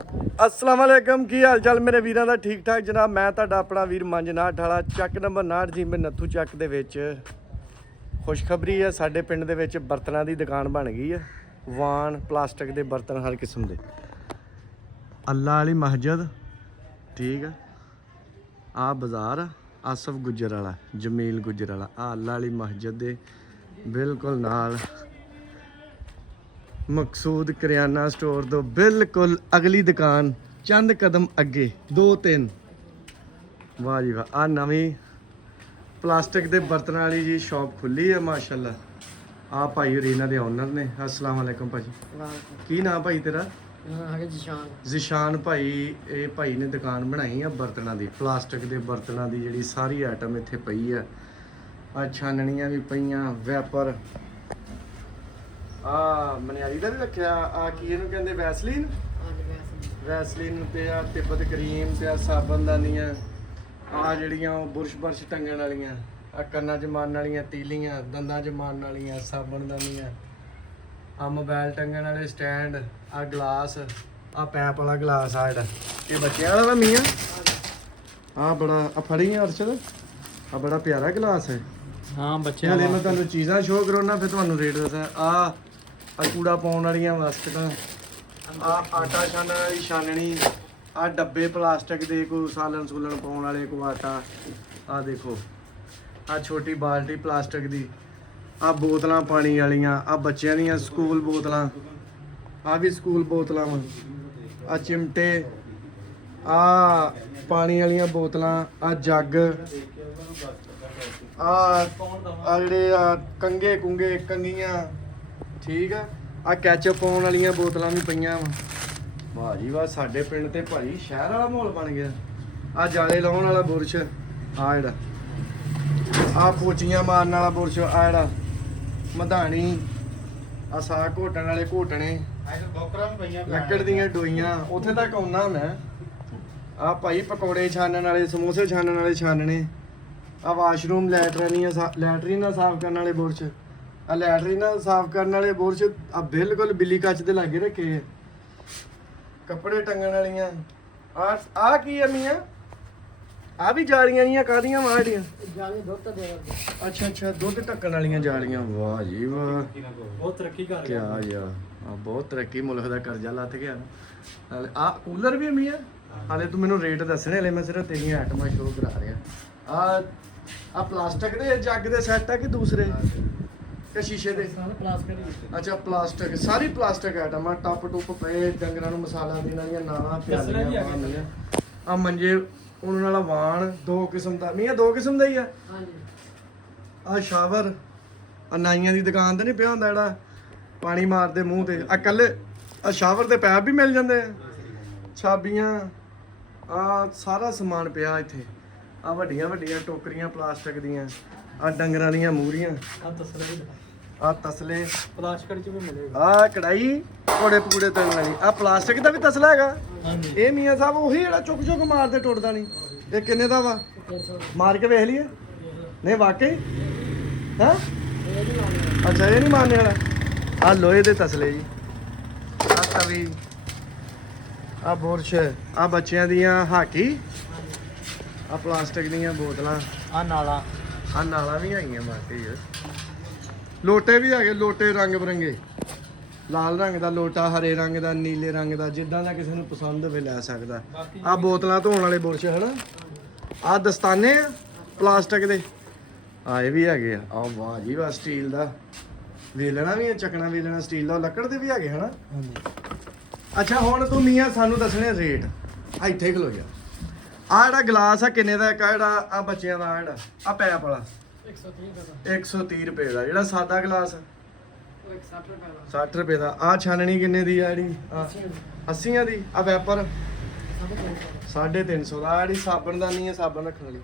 अस्सलाम वालेकुम की हाल चाल मेरे वीरां दा ठीक ठाक जनाब। मैं तुहाडा अपना वीर मंजनाथ वाला ਚੱਕ नंबर 59 ਜੀ ਮੈਂ ਨੱਥੂ ਚੱਕ ਦੇ ਵਿੱਚ ਖੁਸ਼ਖਬਰੀ ਹੈ। ਸਾਡੇ ਪਿੰਡ ਦੇ ਵਿੱਚ ਬਰਤਨਾਂ ਦੀ ਦੁਕਾਨ ਬਣ ਗਈ ਹੈ। ਵਾਣ ਪਲਾਸਟਿਕ ਦੇ ਬਰਤਨ ਹਰ ਕਿਸਮ ਦੇ। ਅੱਲਾ ਵਾਲੀ ਮਸਜਿਦ ਠੀਕ ਆ। ਆ ਬਾਜ਼ਾਰ ਆਸਫ ਗੁੱਜਰ ਵਾਲਾ ਜਮੀਲ ਗੁੱਜਰ ਵਾਲਾ ਆ ਅੱਲਾ ਵਾਲੀ ਮਸਜਿਦ ਦੇ ਬਿਲਕੁਲ ਨਾਲ ਮਕਸੂਦ ਕਰਿਆਨਾ ਸਟੋਰ ਤੋਂ ਬਿਲਕੁਲ ਅਗਲੀ ਦੁਕਾਨ ਚੰਦ ਕਦਮ ਅੱਗੇ 2-3 ਵਾਹ ਜੀ ਵਾਹ। ਆ ਨਵੀਂ ਪਲਾਸਟਿਕ ਦੇ ਬਰਤਨਾਂ ਵਾਲੀ ਜੀ ਸ਼ਾਪ ਖੁੱਲੀ ਹੈ ਮਾਸ਼ਾਅੱਲਾ। ਆ ਭਾਈ ਹੋਰੀ ਇਹਨਾਂ ਦੇ ਓਨਰ ਨੇ। अस्सलाम वालेकुम ਭਾਜੀ। ਕੀ ਨਾਮ ਭਾਈ ਤੇਰਾ? ਜ਼ਿਸ਼ਾਨ ਭਾਈ। ਇਹ ਭਾਈ ਨੇ ਦੁਕਾਨ ਬਣਾਈ ਆ ਬਰਤਨਾਂ ਦੀ, ਪਲਾਸਟਿਕ ਦੇ ਬਰਤਨਾਂ ਦੀ ਜਿਹੜੀ ਸਾਰੀ ਆਈਟਮ ਇੱਥੇ ਪਈ ਆ। ਆ ਛਾਨਣੀਆਂ ਵੀ ਪਈਆਂ, ਵੈਪਰ ਆ ਮਨਿਆਰੀ ਦਾ ਵੀ ਰੱਖਿਆ। ਆ ਕੀ ਇਹਨੂੰ ਕਹਿੰਦੇ ਵੈਸਲੀਨ। ਵੈਸਲੀਨ ਤੇ ਆ ਤਿੱਬਤ ਕਰੀਮ ਤੇ ਆ ਸਾਬਣਦਾਨੀਆਂ। ਆ ਜਿਹੜੀਆਂ ਉਹ ਬੁਰਸ਼ ਟੰਗਣ ਵਾਲੀਆਂ, ਆ ਕੰਨਾਂ 'ਚ ਮਾਰਨ ਵਾਲੀਆਂ ਤੀਲੀਆਂ, ਦੰਦਾਂ 'ਚ ਮਾਰਨ ਵਾਲੀਆਂ ਸਾਬਣਦਾਨੀਆਂ, ਆ ਮੋਬਾਈਲ ਟੰਗਣ ਵਾਲੇ ਸਟੈਂਡ, ਆ ਗਲਾਸ, ਆ ਪੈਪ ਵਾਲਾ ਗਲਾਸ ਆ ਜਿਹੜਾ ਇਹ ਬੱਚਿਆਂ ਵਾਲਾ ਮੀਆਂ। ਆ ਬੜਾ ਆ ਫੜੀ ਆ ਅਰਸ਼ਦ, ਆ ਬੜਾ ਪਿਆਰਾ ਗਲਾਸ ਹੈ। ਹਾਂ ਬੱਚਿਆਂ ਹਲੇ ਮੈਂ ਤੁਹਾਨੂੰ ਚੀਜ਼ਾਂ ਸ਼ੋਅ ਕਰਾਉਣਾ ਫਿਰ ਤੁਹਾਨੂੰ ਰੇਟ ਦੱਸਾਂ। ਆ ਕੂੜਾ ਪਾਉਣ ਵਾਲੀਆਂ ਵਾਸਕਟਾਂ, ਆ ਆਟਾ ਛਾਣਨ ਵਾਲੀ ਛਾਨਣੀ, ਆ ਡੱਬੇ ਪਲਾਸਟਿਕ ਦੇ, ਕੋਈ ਸਾਲਣ ਸੂਲਣ ਪਾਉਣ ਵਾਲੇ, ਕੋਈ ਆਟਾ। ਆ ਦੇਖੋ ਆ ਛੋਟੀ ਬਾਲਟੀ ਪਲਾਸਟਿਕ ਦੀ। ਆ ਬੋਤਲਾਂ ਪਾਣੀ ਵਾਲੀਆਂ, ਆ ਬੱਚਿਆਂ ਦੀਆਂ ਸਕੂਲ ਬੋਤਲਾਂ, ਆ ਵੀ ਸਕੂਲ ਬੋਤਲਾਂ ਵਾ। ਆ ਚਿਮਟੇ, ਆ ਪਾਣੀ ਵਾਲੀਆਂ ਬੋਤਲਾਂ, ਆ ਜੱਗ, ਆ ਜਿਹੜੇ ਆ ਕੰਗੇ ਕੁੰਗੇ ਕੰਗੀਆਂ ਠੀਕ ਆ। ਆ ਕੈਚਅਪ ਪਾਉਣ ਵਾਲੀਆਂ ਬੋਤਲਾਂ ਵੀ ਪਈਆਂ ਵਾ। ਵਾਹ ਜੀ ਵਾਹ। ਸਾਡੇ ਪਿੰਡ ਤੇ ਭਾਈ ਸ਼ਹਿਰ ਵਾਲਾ ਮਾਹੌਲ ਬਣ ਗਿਆ। ਆ ਜਾਲੇ ਲਾਉਣ ਵਾਲਾ ਬੁਰਸ਼, ਆ ਜਿਹੜਾ ਆ ਪੋਚੀਆਂ ਮਾਰਨ ਵਾਲਾ ਬੁਰਸ਼, ਆ ਜਿਹੜਾ ਮਧਾਣੀ, ਆ ਸਾਗ ਘੋਟਣ ਵਾਲੇ ਘੋਟਣੇ, ਲੱਕੜ ਦੀਆਂ ਡੋਈਆਂ। ਉੱਥੇ ਤੱਕ ਆਉਣਾ ਮੈਂ। ਆ ਭਾਈ ਪਕੌੜੇ ਛਾਣਨ ਵਾਲੇ, ਸਮੋਸੇ ਛਾਣਨ ਵਾਲੇ ਛਾਨਣੇ। ਆ ਵਾਸ਼ਰੂਮ ਲੈਟਰੀਨਾਂ ਸਾਫ਼ ਕਰਨ ਵਾਲੇ ਬੁਰਸ਼, ਆ ਲੈਟਰੀਨਾਂ ਸਾਫ਼ ਕਰਨ ਵਾਲੇ ਬੁਰਸ਼ ਆ ਬਿਲਕੁਲ ਬਿੱਲੀ ਕੱਚ ਦੇ ਲਾਗੇ ਰੱਖੇ ਆ। ਕੱਪੜੇ ਟੰਗਣ ਵਾਲੀਆਂ। ਆ ਕੀ ਆ ਮੀਆਂ? ਆ ਵੀ ਜਾਲੀਆਂ ਜੀਆਂ ਕਾਹਦੀਆਂ ਵਾੜੀਆਂ? ਅੱਛਾ ਦੁੱਧ ਢੱਕਣ ਵਾਲੀਆਂ ਜਾਲੀਆਂ। ਵਾਹ ਜੀ ਵਾਹ, ਬਹੁਤ ਤਰੱਕੀ ਕਰ ਕਿਆ ਯਾਰ। ਆ ਬਹੁਤ ਤਰੱਕੀ, ਮੁਲਕ ਦਾ ਕਰਜ਼ਾ ਲੱਥ ਗਿਆ। ਨਾਲੇ ਆ ਕੂਲਰ ਵੀ ਮੀਆਂ। ਹਾਲੇ ਤੂੰ ਮੈਨੂੰ ਰੇਟ ਦੱਸਣੇ, ਹਲੇ ਮੈਂ ਸਿਰਫ ਤੇਰੀਆਂ ਆਈਟਮਾਂ ਸ਼ੋਅ ਕਰਾ ਰਿਹਾ। ਆ ਪਲਾਸਟਿਕ ਦੇ ਜੱਗ ਦੇ ਸੈੱਟ ਆ ਕਿ ਦੂਸਰੇ ਕਿ ਸ਼ੀਸ਼ੇ ਦੇ? ਅੱਛਾ ਪਲਾਸਟਿਕ, ਸਾਰੀ ਪਲਾਸਟਿਕ ਆਈਟਮ ਆ। ਟੱਪ ਟੁੱਪ ਪਏ, ਡੰਗਰਾਂ ਨੂੰ ਮਸਾਲਾ ਦੇਣ ਵਾਲੀਆਂ ਨਾਲਾਂ ਪਿਆਲੀਆਂ ਪਾਉਣੀਆਂ। ਆ ਮੰਜੇ ਉਹਨਾਂ ਵਾਲਾ ਵਾਣ 2 ਕਿਸਮ ਦਾ ਮੀਆਂ, 2 ਕਿਸਮ ਦਾ ਹੀ ਆ। ਆ ਸ਼ਾਵਰ, ਆ ਨਾਈਆਂ ਦੀ ਦੁਕਾਨ ਤੇ ਨਹੀਂ ਪਿਆ ਹੁੰਦਾ ਜਿਹੜਾ ਪਾਣੀ ਮਾਰਦੇ ਮੂੰਹ ਤੇ। ਆ ਕੱਲੇ ਆ ਸ਼ਾਵਰ ਦੇ ਪੈਪ ਵੀ ਮਿਲ ਜਾਂਦੇ ਆ, ਛਾਬੀਆਂ, ਆ ਸਾਰਾ ਸਮਾਨ ਪਿਆ ਇੱਥੇ। ਆ ਵੱਡੀਆਂ ਟੋਕਰੀਆਂ ਪਲਾਸਟਿਕ ਦੀਆਂ, ਆ ਡੰਗਰਾਂ ਦੀਆਂ ਮੂਹਰੀਆਂ, ਆ ਤਸਲੇ ਪਲਾਸਟਿਕ ਚ ਵੀ ਮਿਲੇਗਾ। ਆ ਕੜਾਈ ਘੋੜੇ ਪਕੂੜੇ ਤਲਣ ਵਾਲੀ। ਆ ਪਲਾਸਟਿਕ ਦਾ ਵੀ ਤਸਲਾ ਹੈਗਾ। ਇਹ ਮੀਆਂ ਸਾਹਿਬ ਉਹੀ ਜਿਹੜਾ ਚੁੱਕ ਮਾਰਦੇ ਟੁੱਟਦਾ ਨਹੀਂ। ਇਹ ਕਿੰਨੇ ਦਾ ਵਾ? ਮਾਰ ਕੇ ਵੇਖ ਲਈਏ। ਨਹੀਂ ਵਾਕਈ ਹਾਂ। ਅੱਛਾ ਇਹ ਨਹੀਂ ਮਾਰਨੇ ਵਾਲਾ। ਆ ਲੋਹੇ ਦੇ ਤਸਲੇ ਜੀ, ਆ ਤਵੀ, ਆ ਬੁਰਸ਼, ਆ ਬੱਚਿਆਂ ਦੀਆਂ ਹਾਕੀ, ਆ ਪਲਾਸਟਿਕ ਦੀਆਂ ਬੋਤਲਾਂ, ਆ ਨਾਲਾਂ ਵੀ ਹੈਗੀਆਂ ਵਾਕਈ। ਲੋਟੇ ਵੀ ਹੈਗੇ, ਲੋਟੇ ਰੰਗ ਬਰੰਗੇ, ਲਾਲ ਰੰਗ ਦਾ ਲੋਟਾ, ਹਰੇ ਰੰਗ ਦਾ, ਨੀਲੇ ਰੰਗ ਦਾ, ਜਿੱਦਾਂ ਦਾ ਕਿਸੇ ਨੂੰ ਪਸੰਦ ਹੋਵੇ ਲੈ ਸਕਦਾ। ਆ ਬੋਤਲਾਂ ਧੋਣ ਵਾਲੇ ਬੁਰਸ਼ ਹਨਾ। ਆ ਦਸਤਾਨੇ ਆ ਪਲਾਸਟਿਕ ਦੇ, ਆ ਇਹ ਵੀ ਹੈਗੇ ਆ। ਆ ਵਾਹ ਜੀ ਵਾਹ। ਸਟੀਲ ਦਾ ਵੇਲਣਾ ਵੀ ਆ, ਚੱਕਣਾ ਵੇਲਣਾ ਸਟੀਲ ਦਾ, ਲੱਕੜ ਦੇ ਵੀ ਹੈਗੇ ਹਨਾ। ਅੱਛਾ ਹੁਣ ਤੂੰ ਮੀਆਂ ਸਾਨੂੰ ਦੱਸਣੇ ਰੇਟ। ਇੱਥੇ ਖਲੋ ਜਾ। ਆ ਜਿਹੜਾ ਗਲਾਸ ਆ ਕਿੰਨੇ ਦਾ? ਜਿਹੜਾ ਆ ਬੱਚਿਆਂ ਦਾ ਜਿਹੜਾ ਆ ਪੈਪ ਵਾਲਾ 130 ਰੁਪਏ ਦਾ। ਜਿਹੜਾ ਸਾਦਾ ਗਲਾਸ 60 ਰੁਪਏ ਦਾ। ਆ ਛਾਨਣੀ ਕਿੰਨੇ ਦੀ ਆ ਜਿਹੜੀ? 80 ਦੀ। ਆ ਵੈਪਰ 350 ਦਾ। ਆ ਜਿਹੜੀ ਸਾਬਣਦਾਨੀ ਆ ਸਾਬਣ ਰੱਖਣ ਵਾਲੀ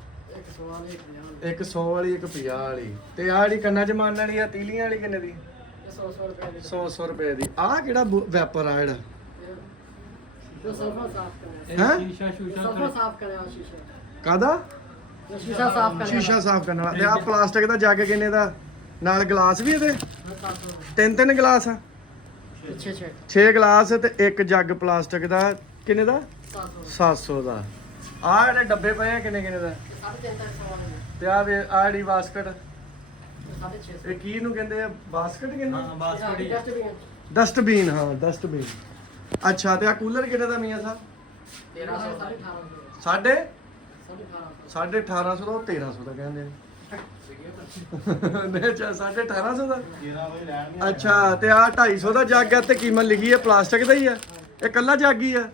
100 ਵਾਲੀ, 150 ਵਾਲੀ। ਤੇ ਆ ਜਿਹੜੀ ਕੰਨਾਂ 'ਚ ਮਾਰਨ ਵਾਲੀ ਆ ਤੀਲੀਆਂ ਵਾਲੀ ਕਿੰਨੇ ਦੀ? 100 ਰੁਪਏ ਦੀ। ਆ ਕਿਹੜਾ ਵੈਪਰ ਆ ਜਿਹੜਾ? ਕਾਹਦਾ? ਸ਼ੀਸ਼ਾ ਸਾਫ਼ ਕਰਨ ਵਾਲਾ। ਤੇ ਆ ਪਲਾਸਟਿਕ ਦਾ ਜੱਗ ਕਿੰਨੇ ਦਾ? ਨਾਲ ਗਲਾਸ ਵੀ ਇਹਦੇ 3 ਗਲਾਸ ਆ। 6 ਗਲਾਸ ਤੇ 1 ਜੱਗ ਪਲਾਸਟਿਕ ਦਾ ਕਿੰਨੇ ਦਾ 700 ਦਾ। ਆ ਜਿਹੜੇ ਡੱਬੇ ਪਏ ਆ ਕਿੰਨੇ ਕਿੰਨੇ ਦਾ? ਤੇ ਆ ਵੇ ਆ ਜਿਹੜੀ ਬਾਸਕਟ ਇਹ ਕੀ ਨੂੰ ਕਹਿੰਦੇ ਆ? ਬਾਸਕਟ ਕਹਿੰਦੇ ਹਾਂ ਬਾਸਕਟ ਹੀ ਹੈ। ਡਸਟਬਿਨ। ਹਾਂ ਡਸਟਬਿਨ। ਅੱਛਾ ਤੇ ਆ ਕੂਲਰ ਕਿੰਨੇ ਦਾ ਮੀਆਂ ਸਾਹਿਬ? 1300 ਸਾਢੇ 1800 ਦਾ। ਉਹ 1300 ਦਾ ਕਹਿੰਦੇ ਨੇ। ਨਹੀਂ ਅੱਛਾ 1850 ਦਾ। ਅੱਛਾ ਤੇ ਆ 250 ਦਾ ਜੱਗ ਆ ਤੇ ਕੀਮਤ ਲਿਖੀ ਹੈ ਪਲਾਸਟਿਕ ਦਾ ਹੀ ਆ। ਇਹ ਕੱਲਾ ਜੱਗ ਹੀ ਆ।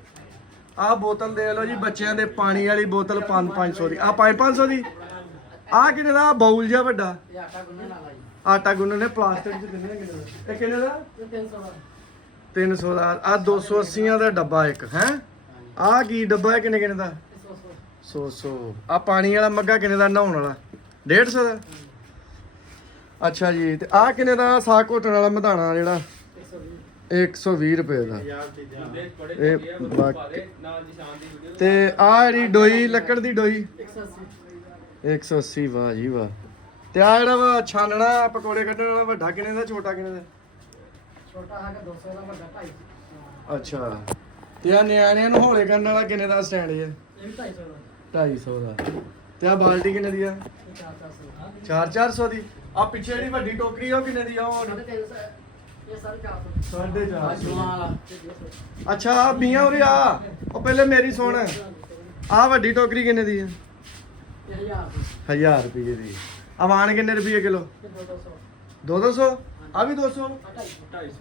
ਆ ਬੋਤਲ ਦੇ ਲਓ ਜੀ ਬੱਚਿਆਂ ਦੇ ਪਾਣੀ ਵਾਲੀ ਬੋਤਲ 500 ਦੀ। ਆ 500 ਦੀ। ਆ ਕਿੰਨੇ ਦਾ? ਬਾਉਲ ਜਿਹਾ ਵੱਡਾ ਆਟਾ ਗੁੰਨਣ ਨੇ ਪਲਾਸਟਿਕ ਚ ਦਿੰਦੇ ਨੇ। ਕਿੰਨੇ ਦਾ? ਇਹ ਕਿੰਨੇ ਦਾ? 300 ਦਾ। ਆ 280 ਦਾ ਡੱਬਾ ਇੱਕ ਹੈ। ਆ ਕੀ ਡੱਬਾ ਹੈ? ਕਿੰਨੇ ਕਿੰਨੇ ਦਾ? 100। ਆ ਪਾਣੀ ਵਾਲਾ ਮੱਗਾ ਕਿੰਨੇ ਦਾ? ਨਹਾਉਣ ਵਾਲਾ 150 ਦਾ। ਅੱਛਾ ਜੀ ਤੇ ਆ ਕਿੰਨੇ ਦਾ? ਸਾਗ ਘੋਟਣ ਵਾਲਾ ਮਧਾਣਾ ਜਿਹੜਾ 120 ਰੁਪਏ ਦਾ। ਇਹ ਬਾਕੀ ਤੇ ਆ ਜਿਹੜੀ ਡੋਈ ਲੱਕੜ ਦੀ ਡੋਈ 180। ਵਾਹ ਜੀ ਵਾਹ। ਤੇ ਆ ਜਿਹੜਾ ਵਾ ਛਾਨਣਾ ਪਕੌੜੇ ਕੱਢਣ ਵਾਲਾ ਵੱਡਾ ਕਿੰਨੇ ਦਾ? ਛੋਟਾ ਕਿੰਨੇ ਦਾ? ਛੋਟਾ ਹੈਗਾ 200 ਦਾ, ਵੱਡਾ 250। ਅੱਛਾ ਤੇ ਆ ਨਿਆਣਿਆਂ ਨੂੰ ਹੌਲੇ ਕਰਨ ਵਾਲਾ ਕਿੰਨੇ ਦਾ ਸਟੈਂਡ ਹੈ? ਇਹ ਵੀ 250 ਦਾ। 250 ਦਾ। ਤੇ ਆ ਬਾਲਟੀ ਕਿੰਨੇ ਦੀ ਆ? 400 ਦੀ। ਆ ਪਿੱਛੇ ਜਿਹੜੀ ਵੱਡੀ ਟੋਕਰੀ ਆ ਉਹ ਕਿੰਨੇ ਦੀ ਆ? ਉਹ 450। ਅੱਛਾ ਆ ਮੀਆਂ ਉਰੇ ਆ। ਉਹ ਪਹਿਲੇ ਮੇਰੀ ਸੁਣ। ਆ ਵੱਡੀ ਟੋਕਰੀ ਕਿੰਨੇ ਦੀ ਆ? 1000 ਰੁਪਏ ਦੀ। ਅਵਾਨ ਕਿੰਨੇ ਰੁਪਏ ਕਿਲੋ? 200। ਆ ਵੀ 200।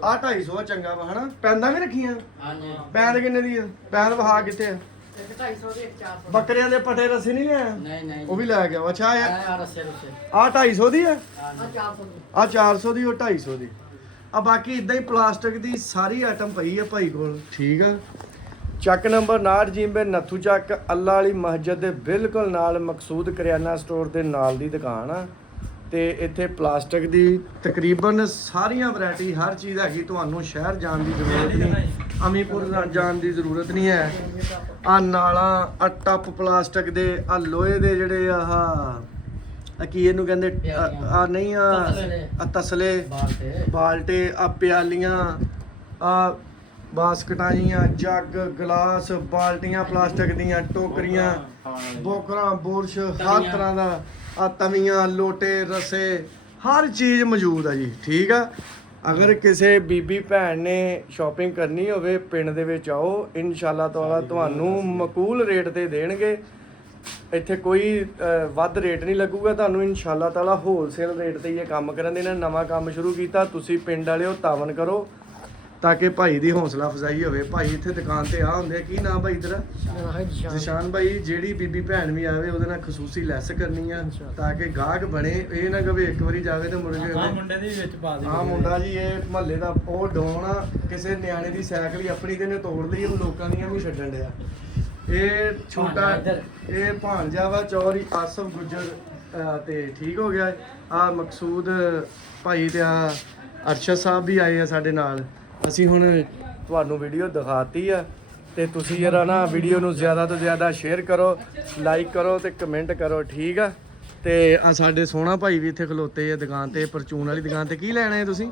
ਆ 250 ਚੰਗਾ ਵਾ ਹਨਾ। ਪੈਂਦਾ ਵੀ ਰੱਖੀਆਂ? ਪੈਂਦ ਕਿੰਨੇ ਦੀ ਆ? ਪੈਂਦ ਵਹਾ ਕਿੱਥੇ ਆ? 250 ਦੇ 400। ਬੱਕਰਿਆਂ ਦੇ ਪਟੇ ਰੱਸੀ ਨਹੀਂ ਲਿਆ? ਨਹੀਂ ਉਹ ਵੀ ਲੈ ਗਿਆ। ਅੱਛਾ ਆ ਰਸੇ ਰਸੇ ਆ 250 ਦੀ ਆ। ਆ 400 ਦੀ। ਆ 400 ਦੀ। ਉਹ 250 ਦੀ। ਆ ਬਾਕੀ ਇਦਾਂ ਹੀ ਪਲਾਸਟਿਕ ਦੀ ਸਾਰੀ ਆਈਟਮ ਪਈ ਆ ਭਾਈ ਕੋਲ। ਠੀਕ ਆ। ਚੱਕ ਨੰਬਰ 59 ਜੀਂਬੇ ਨੱਥੂ ਚੱਕ ਅੱਲਾ ਵਾਲੀ ਮਸਜਿਦ ਦੇ ਬਿਲਕੁਲ ਨਾਲ ਮਕਸੂਦ ਕਰਿਆਨਾ ਸਟੋਰ ਦੇ ਨਾਲ ਦੀ ਦੁਕਾਨ ਆ। ਤੇ ਇੱਥੇ ਪਲਾਸਟਿਕ ਦੀ ਤਕਰੀਬਨ ਸਾਰੀਆਂ ਵੈਰਾਈਟੀ ਹਰ ਚੀਜ਼ ਹੈਗੀ। ਤੁਹਾਨੂੰ ਸ਼ਹਿਰ ਜਾਣ ਦੀ ਜ਼ਰੂਰਤ ਨਹੀਂ, ਅਮੀਪੁਰ ਜਾਣ ਦੀ ਜ਼ਰੂਰਤ ਨਹੀਂ ਹੈ। ਆ ਨਾਲਾਂ ਆ ਟੱਪ ਪਲਾਸਟਿਕ ਦੇ, ਆ ਲੋਹੇ ਦੇ ਜਿਹੜੇ ਆਹ ਆ ਕੀ ਇਹਨੂੰ ਕਹਿੰਦੇ ਆ ਨਹੀਂ ਆ ਤਸਲੇ ਬਾਲਟੇ, ਆ ਪਿਆਲੀਆਂ, ਆ ਬਾਸਕਟਾਂ ਜੀਆਂ, ਜੱਗ ਗਲਾਸ, ਬਾਲਟੀਆਂ ਪਲਾਸਟਿਕ ਦੀਆਂ, ਟੋਕਰੀਆਂ, ਬੋਕਰਾਂ, ਬੁਰਸ਼, ਹਰ ਤਰ੍ਹਾਂ ਦਾ। ਆ ਤਵੀਆਂ, ਲੋਟੇ, ਰਸੇ, ਹਰ ਚੀਜ਼ ਮੌਜੂਦ ਆ ਜੀ। ਠੀਕ ਆ। ਅਗਰ ਕਿਸੇ ਬੀਬੀ ਭੈਣ ਨੇ ਸ਼ਾਪਿੰਗ ਕਰਨੀ ਹੋਵੇ ਪਿੰਡ ਦੇ ਵਿੱਚ ਆਓ, ਇਨਸ਼ਾਅੱਲਾ ਤਾਲਾ ਤੁਹਾਨੂੰ ਮਕੂਲ ਰੇਟ ਤੇ ਦੇਣਗੇ। ਇੱਥੇ ਕੋਈ ਵੱਧ ਰੇਟ ਨਹੀਂ ਲੱਗੂਗਾ ਤੁਹਾਨੂੰ। ਇਨਸ਼ਾਅੱਲਾ ਤਾਲਾ ਹੋਲਸੇਲ ਰੇਟ ਤੇ ਇਹ ਕੰਮ ਕਰਨ ਦੇ। ਇਹਨਾਂ ਨਵਾਂ ਕੰਮ ਸ਼ੁਰੂ ਕੀਤਾ। ਤੁਸੀਂ ਪਿੰਡ ਵਾਲਿਓ ਤਾਵਨ ਕਰੋ ਤਾਂ ਕਿ ਭਾਈ ਦੀ ਹੌਸਲਾ ਅਫਜ਼ਾਈ ਹੋਵੇ। ਭਾਈ ਇੱਥੇ ਦੁਕਾਨ ਤੇ ਆ ਹੁੰਦੇ ਆ। ਕੀ ਨਾਮ ਭਾਈ ਤੇਰਾ? ਨਿਸ਼ਾਨ ਭਾਈ। ਜਿਹੜੀ ਬੀਬੀ ਭੈਣ ਵੀ ਆਵੇ ਉਹਦੇ ਨਾਲ ਖਸੂਸੀ ਲੈਸ ਕਰਨੀ ਆ ਤਾਂ ਕਿ ਗਾਹਕ ਬਣੇ। ਇਹ ਨਾ ਕਵੇ ਇੱਕ ਵਾਰੀ ਜਾਵੇ ਤੇ ਮੁੜ ਕੇ ਮੁੰਡੇ ਦੇ ਵਿੱਚ ਪਾ ਦੇ। ਹਾਂ ਮੁੰਡਾ ਜੀ ਇਹ ਮਹੱਲੇ ਦਾ ਉਹ ਡਾਉਣ ਆ। ਕਿਸੇ ਨਿਆਣੇ ਦੀ ਸਾਈਕਲ ਹੀ ਆਪਣੀ ਤੇ ਨੇ ਤੋੜ ਲਈ, ਉਹ ਲੋਕਾਂ ਦੀਆਂ ਵੀ ਛੱਡਣ ਡਿਆ। ਇਹ ਛੋਟਾ ਇਹ ਭਾਣਜਾ ਵਾ ਚੌਰੀ ਆਸਫ ਗੁੱਜਰ ਤੇ ਠੀਕ ਹੋ ਗਿਆ। ਆ ਮਕਸੂਦ ਭਾਈ ਤੇ ਆ ਅਰਸ਼ਦ ਸਾਹਿਬ ਵੀ ਆਏ ਆ ਸਾਡੇ ਨਾਲ। ਅਸੀਂ ਹੁਣ ਤੁਹਾਨੂੰ ਵੀਡੀਓ ਦਿਖਾਤੀ ਆ ਤੇ ਤੁਸੀਂ ਜਰਾ ਨਾ ਵੀਡੀਓ ਨੂੰ ਜ਼ਿਆਦਾ ਤੋਂ ਜ਼ਿਆਦਾ ਸ਼ੇਅਰ ਕਰੋ, ਲਾਈਕ ਕਰੋ ਤੇ ਕਮੈਂਟ ਕਰੋ। ਠੀਕ ਆ। ਤੇ ਆ ਸਾਡੇ ਸੋਹਣਾ ਭਾਈ ਵੀ ਇੱਥੇ ਖਲੋਤੇ ਆ ਦੁਕਾਨ ਤੇ, ਪਰਚੂਨ ਵਾਲੀ ਦੁਕਾਨ ਤੇ। ਕੀ ਲੈਣਾ ਹੈ ਤੁਸੀਂ?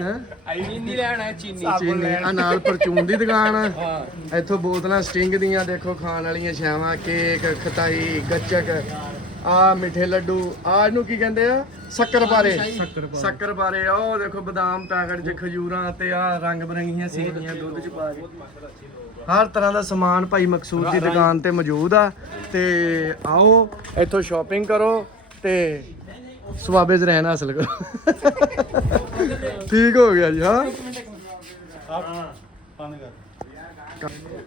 ਹੈ ਚੀਨੀ ਲੈਣਾ ਹੈ। ਚੀਨੀ। ਆ ਨਾਲ ਪਰਚੂਨ ਦੀ ਦੁਕਾਨ ਆ। ਇੱਥੋਂ ਬੋਤਲਾਂ ਸਟਿੰਗ ਦੀਆਂ ਦੇਖੋ, ਖਾਣ ਵਾਲੀਆਂ ਛਾਵਾਂ, ਕੇਕ, ਖਟਾਈ, ਗੱਚਕ, ਆ ਮਿੱਠੇ ਲੱਡੂ, ਆ ਇਹਨੂੰ ਕੀ ਕਹਿੰਦੇ ਆ? ਸ਼ੱਕਰ ਬਾਰੇ। ਸ਼ੱਕਰ ਬਾਰੇ। ਉਹ ਦੇਖੋ ਬਦਾਮ ਪੈਕਟ 'ਚ, ਖਜੂਰਾਂ ਤੇ ਆ ਰੰਗ ਬਰੰਗੀਆਂ ਸੇਵੀਆਂ ਦੁੱਧ 'ਚ ਪਾ ਕੇ। ਹਰ ਤਰ੍ਹਾਂ ਦਾ ਸਮਾਨ ਭਾਈ ਮਕਸੂਦ ਦੀ ਦੁਕਾਨ ਤੇ ਮੌਜੂਦ ਆ। ਤੇ ਆਓ ਇੱਥੋਂ ਸ਼ਾਪਿੰਗ ਕਰੋ ਤੇ ਸਵਾਬੇ 'ਚ ਰਹਿਣ ਹਾਸਲ ਕਰੋ। ਠੀਕ ਹੋ ਗਿਆ ਜੀ। ਹਾਂ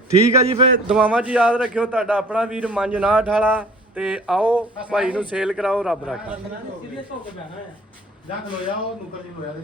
ਠੀਕ ਆ ਜੀ। ਫਿਰ ਦੁਆਵਾਂ 'ਚ ਯਾਦ ਰੱਖਿਓ। ਤੁਹਾਡਾ ਆਪਣਾ ਵੀਰ ਮੰਜਨਾਠ ਵਾਲਾ। ਤੇ ਆਓ ਭਾਈ ਨੂੰ ਸੇਲ ਕਰਾਓ। ਰੱਬ ਰੱਖੇ। ਜਾ ਖਲੋਇਆ ਉਹ ਨੁਕਰ ਜੀ ਲੋਇਆ ਦੇ